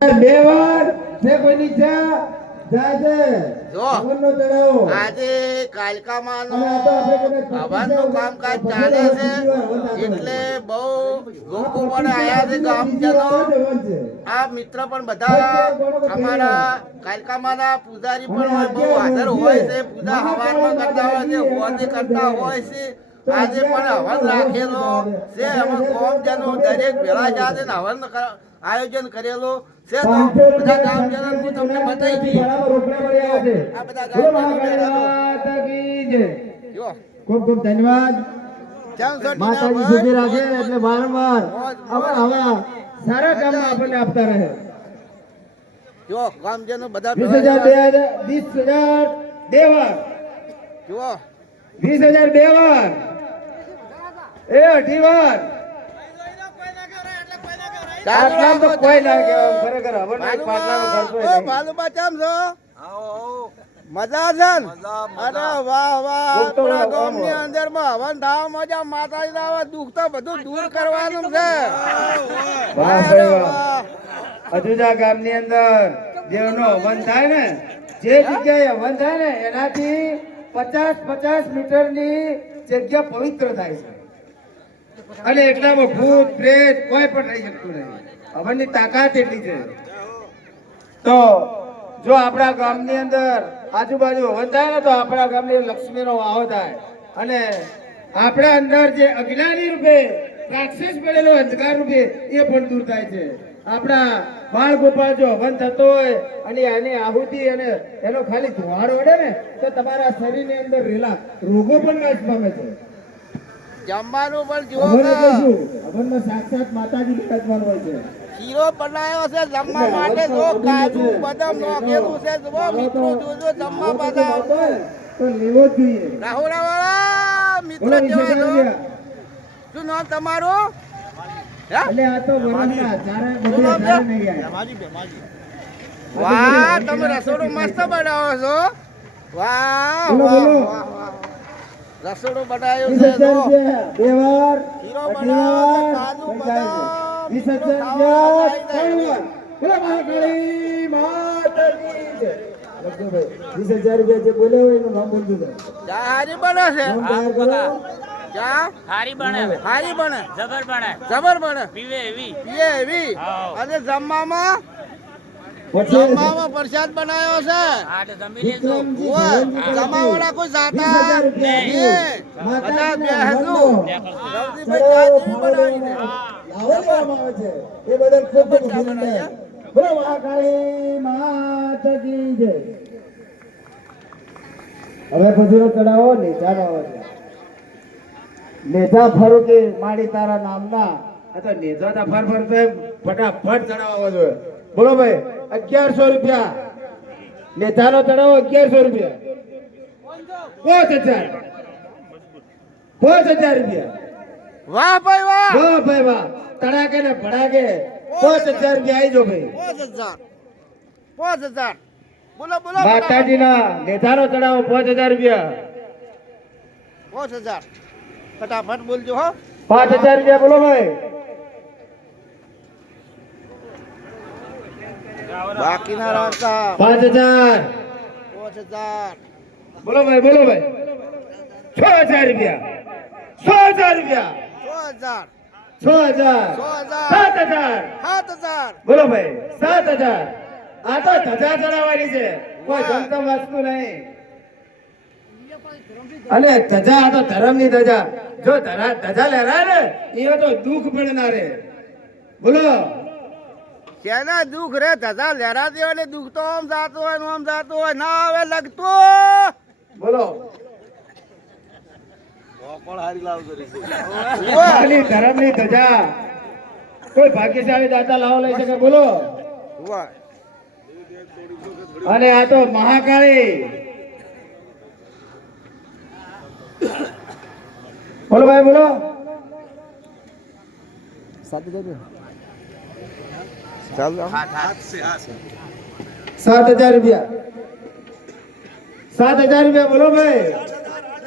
બે વાર છે કોઈની ઈચ્છા જાય છે જો ભગવાનનો ચડાવો આજે કાલકામાં અને આ તો આપણે કદાચ હવનનું કામકાજ ચાલે છે એટલે બહુ લોકો પણ આયા છે ગામજનો આ મિત્ર પણ બધા અમારા કાલકામાના પૂજારી પણ બહુ હાજર હોય છે પૂજા હવારમાં કરતા હોય છે હોજે કરતા હોય છે આજે પણ હવન રાખેલો છે અમે ગામજનો દરેક ભેળા જાતે હવન આયોજન કરેલો છે તો બધા ગામજનો હું તમને બતાવી દઈએ આ બધા ગામજનો જો ખૂબ ખૂબ ધન્યવાદ માતાજી સુધી રાખે એટલે વારંવાર હવે સારા કામમાં આપણને આપતા રહે જો ગામજનો બધા 20,000 બે વાર જો 20,000 બે વાર એ 18 વાર પાટલા તો કોઈ ના કહેવાય ખરેખર હવે નહીં પાટલાનો ખર્ચો નહીં ભાલુબા કેમ છો મજા છે ને અરે વાહ વાહ આપણા ગામની અંદરમાં હવન થવા મજા માતાજી ના દુઃખ તો બધું દૂર કરવાનું છે વાહ ભાઈ વાહ અજુજા ગામની અંદર દેવનો હવન થાય ને જે જગ્યાએ હવન થાય ને એનાથી 50 મીટરની જગ્યા પવિત્ર થાય છે અને એટલામાં ભૂત પ્રેત કોઈ પણ રહી શકતું નહીં હવનની તાકાત એટલી છે તો જો આપણા ગામની અંદર આજુબાજુ હવન થાય ને તો આપણા ગામની લક્ષ્મીનો વાહો થાય અને આપણા અંદર જે અજ્ઞાની રૂપે રાક્ષસ પડેલો અંધકાર રૂપે એ પણ દૂર થાય છે આપણા બાળ ગોપાલ જો હવન થતો હોય અને એની આહુતિ અને એનો ખાલી ધુવાડો અડે ને તો તમારા શરીરની અંદર રહેલા રોગો પણ નાશ પામે છે જમવાનું પણ જુઓ હવનમાં સાક્ષાત માતાજી બિરાજમાન હોય છે શીરો બનાવ્યો છે જમવા માટે જો કાજુ બદામ નાખેલું છે જો મિત્રો જોજો જમવા બદામ તો લેવો જ જોઈએ રાહુલા વાળા મિત્ર કેવા છો શું નામ તમારું એટલે આ તો વરણના ચારે બધે ચારે નહીં વાહ તમે રસોડું મસ્ત બનાવો છો વાહ વાહ વાહ રસોડું બનાવ્યું છે જો બે વાર શીરો બનાવ્યો છે કાજુ બદામ 20,000 રૂપિયા જે બોલ્યો હોય એનું નામ બોલજો ચા હારી બને છે ચા હારી બને હારી બને જબર બને જબર બને પીવે એવી પીએ એવી અને જમવામાં પ્રસાદ બનાવ્યો છે આ તો જમી લેજો જમાવાળા કોઈ જાતા નહીં બધા બેહજો રવજીભાઈ ચા જેવી બનાવીને આવે છે એ બદલ ખૂબ ખૂબ અભિનંદન બોલો મહાકાળી માતાજી જય હવે પછીનો ચડાવો નેજાનો આવે છે નેજા ફરું કે માડી તારા નામના આ તો નેજા ના ફર ફર તો ફટાફટ ચડાવવા જોઈએ બોલો ભાઈ 1100 રૂપિયા નેજાનો ચડાવો 1100 રૂપિયા 5,000 રૂપિયા વાહ ભાઈ વાહ વાહ ભાઈ વાહ તડાકે ને ભડાકે 5,000 રૂપિયા આવી જો ભાઈ 5,000 બોલો બોલો માતાજીના નેજાનો ચડાવો 5,000 રૂપિયા 5,000 ફટાફટ બોલજો હો 5,000 રૂપિયા બોલો ભાઈ બાકીના રાખતા 5,000 5,000 બોલો ભાઈ 6,000 રૂપિયા 6,000 રૂપિયા 6,000 6,000 7,000 બોલો ભાઈ 7,000 આ તો ધજા ચડાવવાની છે કોઈ જમતમ વસ્તુ નહીં અને ધજા આ તો ધર્મની ધજા જો ધજા લહેરાય ને એ તો દુઃખ પણ ના રહે બોલો કેના દુઃખ રે ધજા લહેરાતી હોય એટલે દુઃખ તો આમ જાતું હોય આમ જાતું હોય ના આવે લગતો બોલો ખાલી ધર્મની ધજા કોઈ ભાગ્યશાળી દાતા લાવો લઈ શકે બોલો અને આ તો મહાકાળી બોલો ભાઈ બોલો 7,000 રૂપિયા 7,000 રૂપિયા બોલો ભાઈ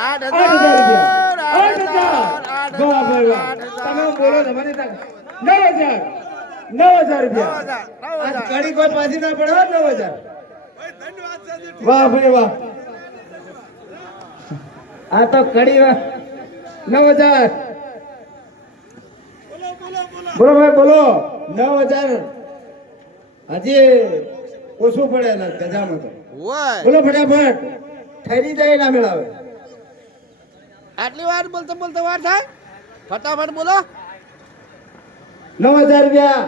8,000 રૂપિયા 8,000 વાહ ભાઈ વાહ તમે બોલો તમારી 9,000 9,000 9,000, રૂપિયા. 9,000. આ કડી કોઈ પાછી ના પડે હો, 9,000. વાહ ભાઈ વાહ. આ તો કડી 9,000. બોલો ભાઈ બોલો. 9,000 હજી ઓછું પડે ને ગજામાં તો. હોય. બોલો ફટાફટ. ઠરી જાય ના મેળાવે. આટલી વાર બોલતા બોલતા વાર થાય ફટાફટ બોલો 9,000 રૂપિયા.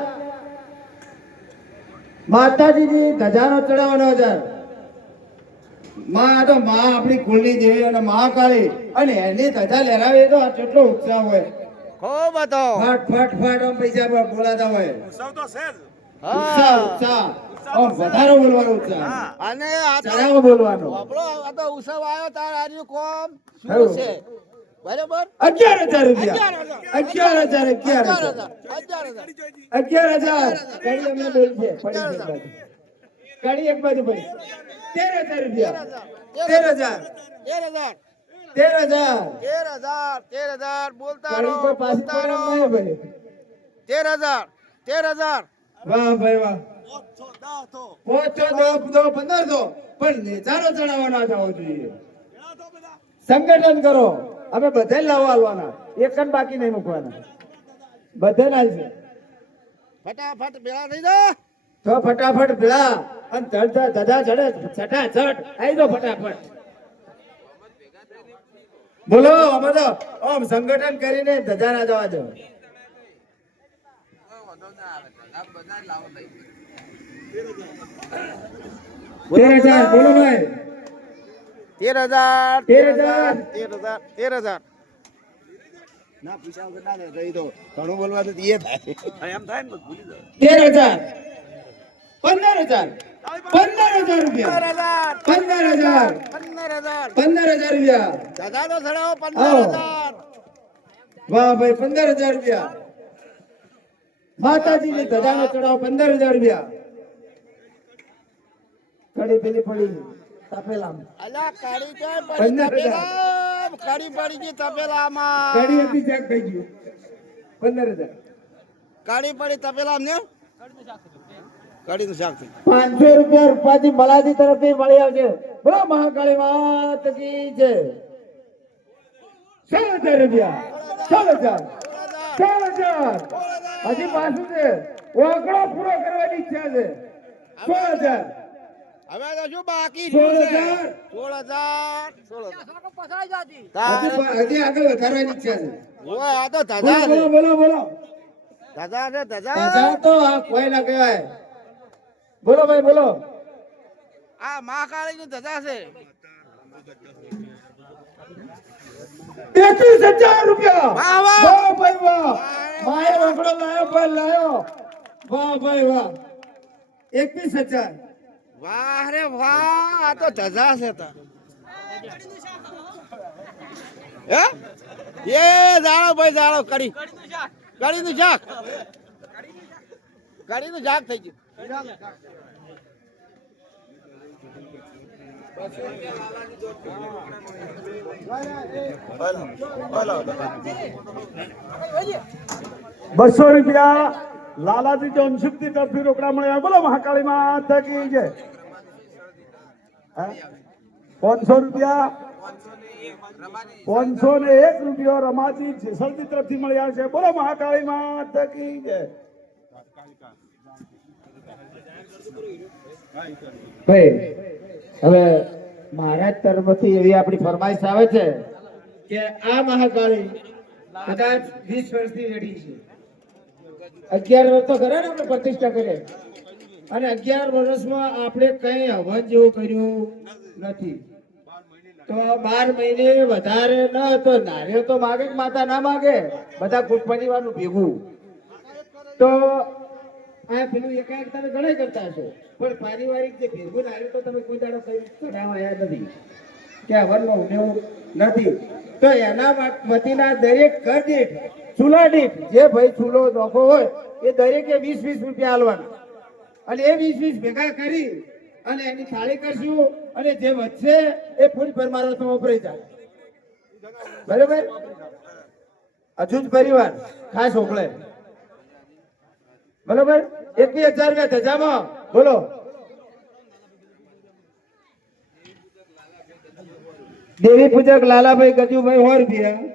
માતાજીની ધજાનો ચડાવો 9,000. માં તો માં આપણી કુળની દેવી અને મહાકાળી અને એની ધજા લહેરાવે તો આ કેટલો ઉત્સાહ હોય. ખૂબ હતો ફાટ ફાટ ફાટ આમ પૈસા બોલાતા હોય. ઉત્સાહ હા ઉત્સાહ આમ વધારો બોલવાનો ઉત્સાહ. અને આ તો ચડાવો બોલવાનો. આપણો આ તો ઉત્સવ આવ્યો તાર આર્યું કોમ શું એવું. છે બરાબર 11,000 રૂપિયા. 11,000 11,000 11,000 કડી અમે બોલ છે પડી છે બાજુ. કડી એક બાજુ પડી 13,000 રૂપિયા. 13,000 13,000 13,000 બોલતા કડી રહો કોઈ પાછી બોલતા પડે રહો નહીં ભાઈ. 13,000 વાહ ભાઈ વાહ. 500 1500 પણ નેજારો ચડાવવા ના જવો જોઈએ. સંગઠન કરો. અમે બધે લાવવા આલવાના. એક પણ બાકી નહીં મૂકવાના. બધે ના છે. ફટાફટ ભેળા થઈ જા તો ફટાફટ ભેળા અને ધજા ચડે છટાછટ આવી જાઓ ફટાફટ. બોલો અમે તો આમ સંગઠન કરીને ધજા ના જવા દો. 13,000 બોલો ભાઈ. 13,000 13,000 13,000 ના પૂછ્યા વગર ના લે તો ઘણું બોલવા તો દીએ થાય એમ થાય ને ભૂલી જાય 13,000 15,000 રૂપિયા. 15,000 15,000 રૂપિયા. દાદા તો સડાવો આવો. 15,000 વાહ ભાઈ 15,000 રૂપિયા. માતાજીની ધજાનો ચડાવો 15,000 રૂપિયા. કડી પેલી પડી તપેલામ. અલા કાળી કે પડી 15,000. તપેલા કાળી પડી ગઈ તપેલામાં કડી હતી ચેક થઈ ગયું 15,000. કાળી પડી તપેલા ને કાળી નું શાક થઈ 500 રૂપિયા રૂપાજી મલાજી તરફથી મળી આવશે. બોલો મહાકાળી માત કી જય. 16,000 રૂપિયા. 16,000 16,000 હજી પાછું છે. ઓકળો પૂરો કરવાની ઈચ્છા છે. 16,000 હવે તો શું બાકી 16,000 16,000 હજી આગળ વધારવાની ઈચ્છા છે. ઓય આ તો બોલો ધજા છે બોલો બોલો. ધજા છે ધજા ધજા તો આ કોઈ ના કહેવાય. બોલો ભાઈ બોલો. આ મહાકાળી ની ધજા છે 21,000 રૂપિયા. વાહ, વાહ. વાહ ભાઈ વાહ. માએ રોકડો લાયો ભાઈ લાયો. વાહ ભાઈ વાહ. 21,000 વાહ રે વાહ આ તો ધજા છે તો હે એ જાળો ભાઈ જાળો કડી નું શાક કડી નું શાક થઈ ગયું બસો રૂપિયા લાલાજી જનશક્તિ તરફથી રોકડા મળ્યા. બોલો મહાકાળી માતા કી જય. 500 રૂપિયા 501 રૂપિયો રમાજી જેસલજી તરફથી મળ્યા છે. બોલો મહાકાળી માતા કી જય. ભાઈ હવે મહારાજ તરફથી એવી આપણી ફરમાઈશ આવે છે કે આ મહાકાળી કદાચ 20 વર્ષથી વેઠી છે. 11 વર્ષ તો ખરા ને આપણે પ્રતિષ્ઠા કરીએ અને 11 વર્ષમાં આપણે કઈ હવન જેવું કર્યું નથી. તો 12 મહિને વધારે ન તો નારિયેળ તો માગે કે માતા ના માગે બધા કુટ પરિવારનું ભેગું. તો આ પેલું એકાએક તમે ઘણા કરતા હશો પણ પારિવારિક જે ભેગું નારિયેળ તો તમે કોઈ દાડો કરાવ્યા નથી કે હવનમાં ઉમેવું નથી. તો એના વતીના દરેક ઘર દીઠ ચૂલા દીઠ જે ભાઈ ચૂલો નોખો હોય એ દરેકે 20-20 રૂપિયા આલવાના અને એ 20-20 ભેગા કરી અને એની થાળી કરશું અને જે વધશે એ ફૂલ પરમારથમાં વપરાઈ જાય. બરોબર. અજુજ પરિવાર ખાસ ઓગળે. બરોબર 21,000 રૂપિયા ધજામાં બોલો. દેવી પૂજક લાલાભાઈ ગજુભાઈ 100 રૂપિયા.